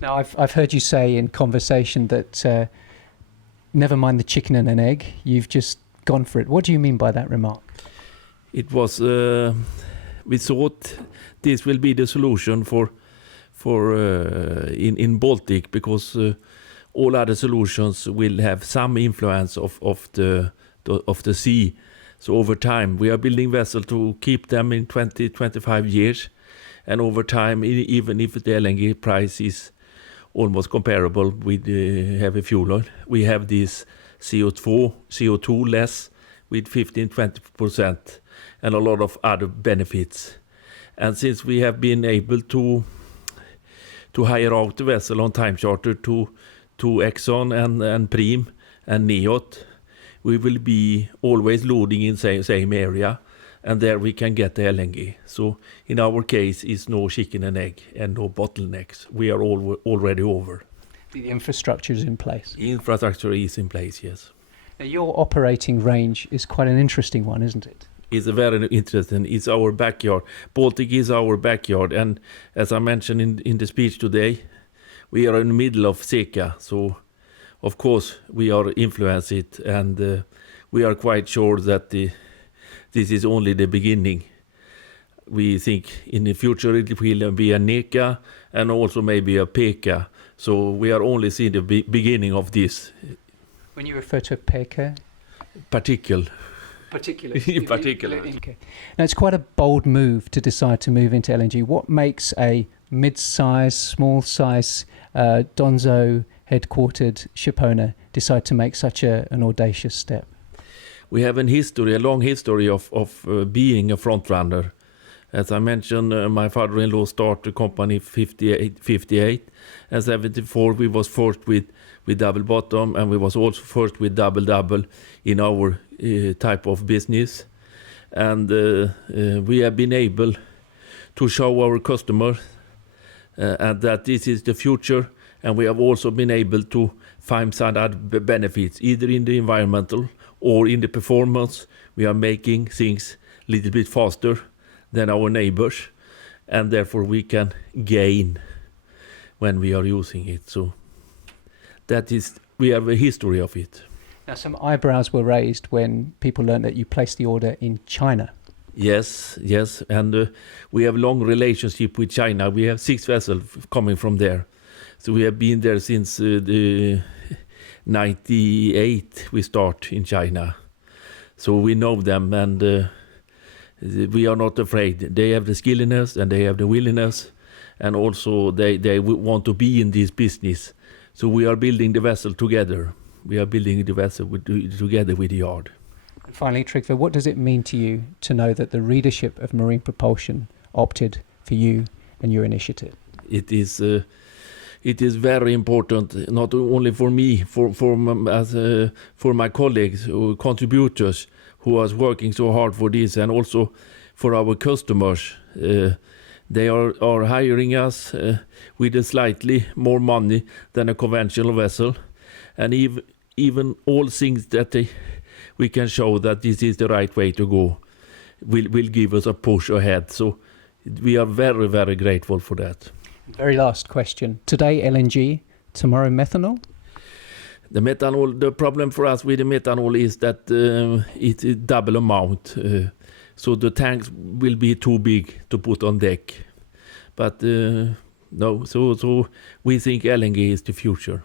Now, I've heard you say in conversation that never mind the chicken and an egg, you've just gone for it. What do you mean by that remark? It was we thought this will be the solution for in Baltic, because all other solutions will have some influence of the sea. So over time, we are building vessels to keep them in 20-25 years, and over time, even if the LNG price is almost comparable with heavy fuel oil, we have this CO2 less with 15-20%, and a lot of other benefits. And since we have been able to hire out the vessel on time charter to Exxon and Prim and Neot, we will be always loading in same area, and there we can get the LNG. So in our case, it's no chicken and egg and no bottlenecks. We are already over. The infrastructure is in place. Infrastructure is in place, yes. Now, your operating range is quite an interesting one, isn't it? It's very interesting. It's our backyard. Baltic is our backyard, and as I mentioned in the speech today, we are in the middle of SECA, so of course we are influenced it, and we are quite sure that this is only the beginning. We think in the future it will be a NECA and also maybe a PECA, so we are only seeing the beginning of this. When you refer to a PECA? Particular. Okay. Now, it's quite a bold move to decide to move into LNG. What makes a mid-size, small-size, Donzo headquartered shipowner decide to make such an audacious step? We have a long history of being a front runner. As I mentioned, my father-in-law started the company 58, and 74 we was first with double bottom, and we was also first with double in our type of business. And we have been able to show our customers and that this is the future, and we have also been able to find some other benefits, either in the environmental or in the performance. We are making things a little bit faster than our neighbors, and therefore we can gain when we are using it. So that is, we have a history of it. Now, some eyebrows were raised when people learned that you placed the order in China. Yes, and we have long relationship with China. We have 6 vessels coming from there. So we have been there since the 98 we start in China. So we know them, and we are not afraid. They have the skilliness and they have the willingness, and also they want to be in this business. So we are building the vessel together. We are building the vessel together with the yard. And finally, Tryggve, what does it mean to you to know that the readership of Marine Propulsion opted for you and your initiative? It is very important, not only for me, for my colleagues or contributors who are working so hard for this, and also for our customers. They are hiring us with a slightly more money than a conventional vessel, and even all things that we can show that this is the right way to go will give us a push ahead. So we are very, very grateful for that. Very last question. Today LNG, tomorrow methanol? The problem for us with the methanol is that it's a double amount. So the tanks will be too big to put on deck. But no, so we think LNG is the future.